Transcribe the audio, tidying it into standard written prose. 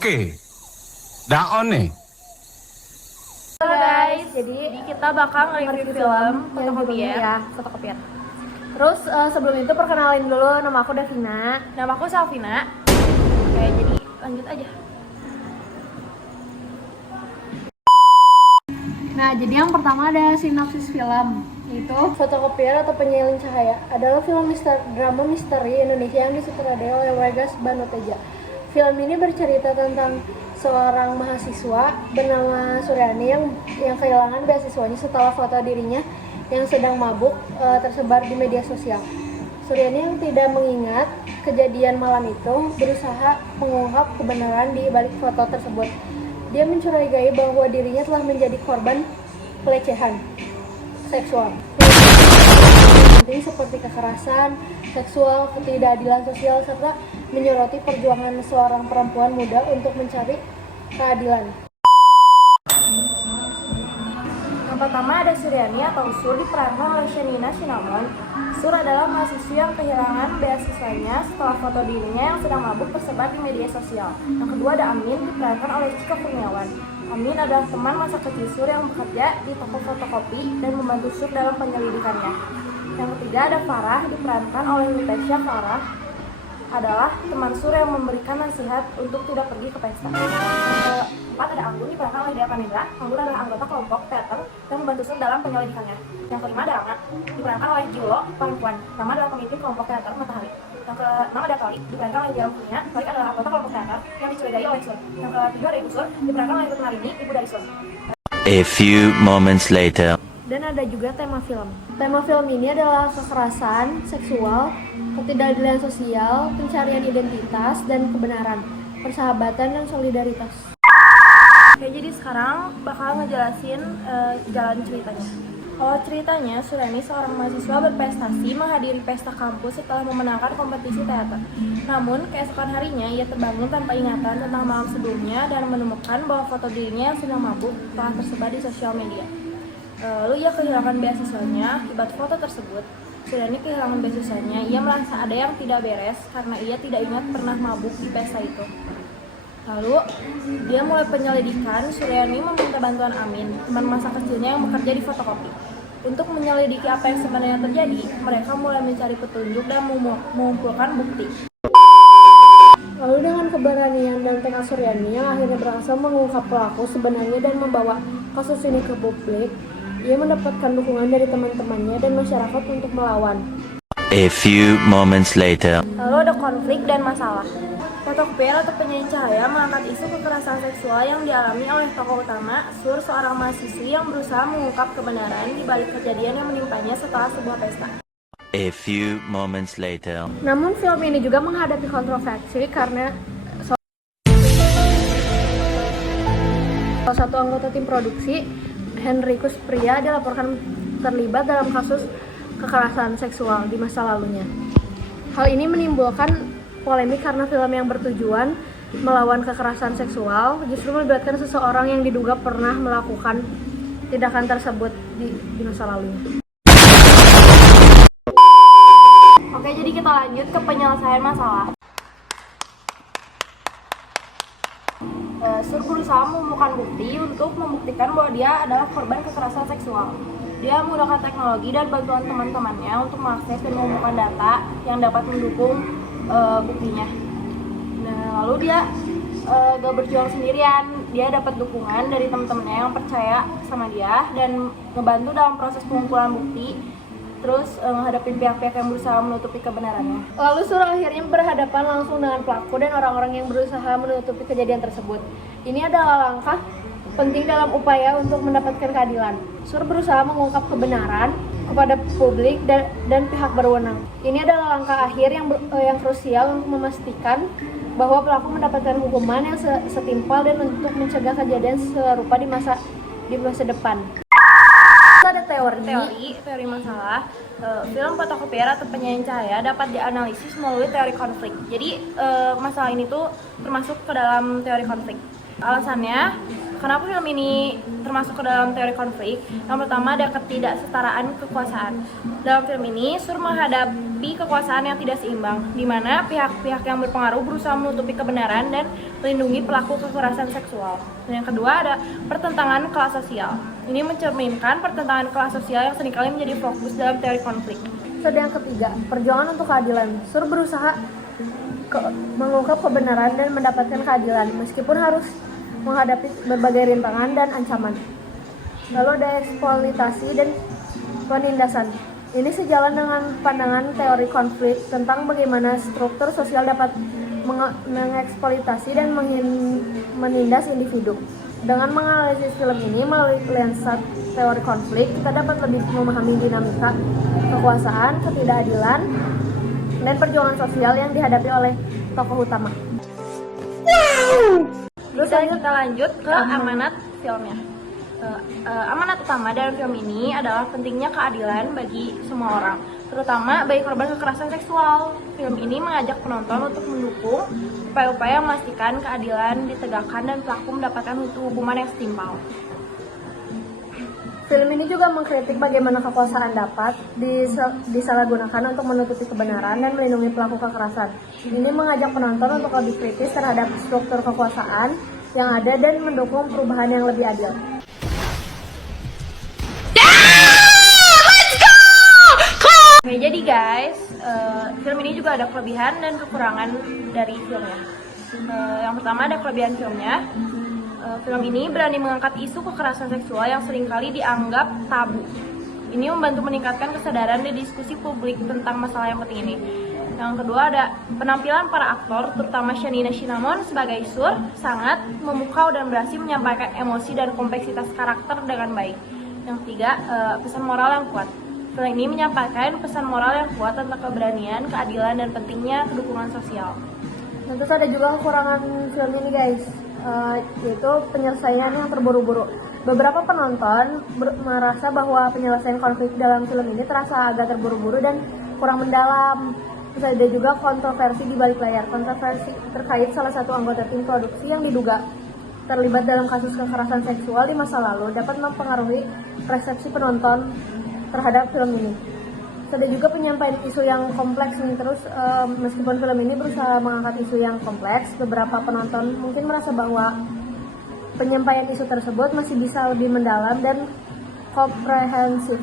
Oke, daon nih. Halo guys, jadi kita bakal nge-review film fotokopier. Ya, fotokopier. Terus sebelum itu perkenalin dulu, nama aku Davina. Nama aku Salvina. Oke, jadi lanjut aja. Nah, jadi yang pertama ada sinopsis film, yaitu Fotokopier atau Penyalin Cahaya adalah film drama misteri Indonesia yang disutradarai oleh Wargas Banuteja. Film ini bercerita tentang seorang mahasiswa bernama Suryani yang kehilangan beasiswanya setelah foto dirinya yang sedang mabuk tersebar di media sosial. Suryani yang tidak mengingat kejadian malam itu berusaha mengungkap kebenaran di balik foto tersebut. Dia mencurigai bahwa dirinya telah menjadi korban pelecehan seksual. Penting seperti kekerasan seksual, ketidakadilan sosial, serta menyoroti perjuangan seorang perempuan muda untuk mencari keadilan. Yang pertama ada Suryani atau Sur, diperankan oleh Shenina Sinamon. Sur adalah mahasiswi yang kehilangan beasiswanya setelah foto dirinya yang sedang mabuk tersebar di media sosial. Yang kedua ada Amin, diperankan oleh Cika Kurniawan. Amin adalah teman masa kecil Sur yang bekerja di toko fotokopi dan membantu Sur dalam penyelidikannya. Yang ketiga ada Farah, diperankan oleh Nitasha. Farah adalah teman Sur yang memberikan nasihat untuk tidak pergi ke pesta. Yang keempat ada Anggun, diperankan oleh Dea Panindra. Anggun adalah anggota kelompok teater yang membantu Sur dalam penyelidikannya. Yang kelima ada Rama, diperankan oleh Julo perempuan. Rama adalah pemimpin kelompok teater Matahari. Yang keenam ada Kali, diperankan oleh Jalan Punya. Kali adalah anggota kelompok teater yang dicurigai oleh Sur. Yang ketujuh ada Ibu Sur, diperankan oleh Ibu Narini, ibu dari Sur. A few moments later. Dan ada juga tema film. Tema film ini adalah kekerasan seksual, ketidakadilan sosial, pencarian identitas dan kebenaran, persahabatan dan solidaritas. Oke, jadi sekarang bakal ngejelasin jalan ceritanya. Kalau ceritanya, Suryani seorang mahasiswa berprestasi menghadiri pesta kampus setelah memenangkan kompetisi teater. Namun, keesokan harinya ia terbangun tanpa ingatan tentang malam sebelumnya dan menemukan bahwa foto dirinya yang sedang mabuk telah tersebar di sosial media. Lalu ia kehilangan beasiswanya akibat foto tersebut. Suryani kehilangan beasiswanya, ia merasa ada yang tidak beres karena ia tidak ingat pernah mabuk di pesta itu. Lalu, dia mulai penyelidikan. Suryani meminta bantuan Amin, teman masa kecilnya yang bekerja di fotokopi. Untuk menyelidiki apa yang sebenarnya terjadi, mereka mulai mencari petunjuk dan mengumpulkan bukti. Lalu dengan keberanian dan tekad Suryani yang akhirnya berhasil mengungkap pelaku sebenarnya dan membawa kasus ini ke publik, ia mendapatkan dukungan dari teman-temannya dan masyarakat untuk melawan. A few moments later. Lalu ada konflik dan masalah. Fotokopier atau Penyalin Cahaya mengangkat isu kekerasan seksual yang dialami oleh tokoh utama, Sur, seorang mahasiswi yang berusaha mengungkap kebenaran di balik kejadian yang menimpanya setelah sebuah pesta. A few moments later. Namun film ini juga menghadapi kontroversi karena salah satu anggota tim produksi, Henrikus Pria, dilaporkan terlibat dalam kasus kekerasan seksual di masa lalunya. Hal ini menimbulkan polemik karena film yang bertujuan melawan kekerasan seksual justru melibatkan seseorang yang diduga pernah melakukan tindakan tersebut di masa lalunya. Oke, jadi kita lanjut ke penyelesaian masalah. Sur berusaha menemukan bukti untuk membuktikan bahwa dia adalah korban kekerasan seksual. Dia menggunakan teknologi dan bantuan teman-temannya untuk mengakses dan mengumpulkan data yang dapat mendukung buktinya. Nah, lalu dia gak berjuang sendirian. Dia dapat dukungan dari teman-temannya yang percaya sama dia dan ngebantu dalam proses pengumpulan bukti. Terus menghadapi pihak-pihak yang berusaha menutupi kebenarannya. Lalu Sur akhirnya berhadapan langsung dengan pelaku dan orang-orang yang berusaha menutupi kejadian tersebut. Ini adalah langkah penting dalam upaya untuk mendapatkan keadilan. Sur berusaha mengungkap kebenaran kepada publik dan pihak berwenang. Ini adalah langkah akhir yang krusial untuk memastikan bahwa pelaku mendapatkan hukuman yang setimpal dan untuk mencegah kejadian serupa di masa depan. Ada teori masalah. Film Fotokopier atau Penyalin Cahaya dapat dianalisis melalui teori konflik. Jadi masalah ini tuh termasuk ke dalam teori konflik. Alasannya, Kenapa film ini termasuk ke dalam teori konflik? Yang pertama ada ketidaksetaraan kekuasaan. Dalam film ini, Sur menghadapi kekuasaan yang tidak seimbang, di mana pihak-pihak yang berpengaruh berusaha menutupi kebenaran dan melindungi pelaku kekerasan seksual. Dan yang kedua ada pertentangan kelas sosial. Ini mencerminkan pertentangan kelas sosial yang seringkali menjadi fokus dalam teori konflik. Dan yang ketiga, perjuangan untuk keadilan. Sur berusaha mengungkap kebenaran dan mendapatkan keadilan, meskipun harus menghadapi berbagai rintangan dan ancaman. Lalu ada eksploitasi dan penindasan. Ini sejalan dengan pandangan teori konflik tentang bagaimana struktur sosial dapat mengeksploitasi dan menindas individu. Dengan menganalisis film ini melalui lensa teori konflik, kita dapat lebih memahami dinamika kekuasaan, ketidakadilan, dan perjuangan sosial yang dihadapi oleh tokoh utama. Terus kita lanjut ke amanat filmnya. Amanat utama dalam film ini adalah pentingnya keadilan bagi semua orang, terutama bagi korban kekerasan seksual. Film ini mengajak penonton untuk mendukung upaya-upaya memastikan keadilan ditegakkan dan pelaku mendapatkan hukuman yang setimpal. Film ini juga mengkritik bagaimana kekuasaan dapat disalahgunakan untuk menutupi kebenaran dan melindungi pelaku kekerasan. Ini mengajak penonton untuk lebih kritis terhadap struktur kekuasaan yang ada dan mendukung perubahan yang lebih adil. Oke, jadi guys, film ini juga ada kelebihan dan kekurangan dari filmnya. Yang pertama ada kelebihan filmnya. Film ini berani mengangkat isu kekerasan seksual yang seringkali dianggap tabu. Ini membantu meningkatkan kesadaran dan diskusi publik tentang masalah yang penting ini. Yang kedua ada penampilan para aktor, terutama Shanina Cinnamon sebagai Sur, sangat memukau dan berhasil menyampaikan emosi dan kompleksitas karakter dengan baik. Yang ketiga, pesan moral yang kuat. Film ini menyampaikan pesan moral yang kuat tentang keberanian, keadilan, dan pentingnya dukungan sosial. Dan terus ada juga kekurangan film ini guys, yaitu penyelesaian yang terburu-buru. Beberapa penonton merasa bahwa penyelesaian konflik dalam film ini terasa agak terburu-buru dan kurang mendalam. Terus ada juga kontroversi di balik layar. Kontroversi terkait salah satu anggota tim produksi yang diduga terlibat dalam kasus kekerasan seksual di masa lalu dapat mempengaruhi persepsi penonton terhadap film ini. Ada juga penyampaian isu yang kompleks nih. Terus meskipun film ini berusaha mengangkat isu yang kompleks, beberapa penonton mungkin merasa bahwa penyampaian isu tersebut masih bisa lebih mendalam dan komprehensif.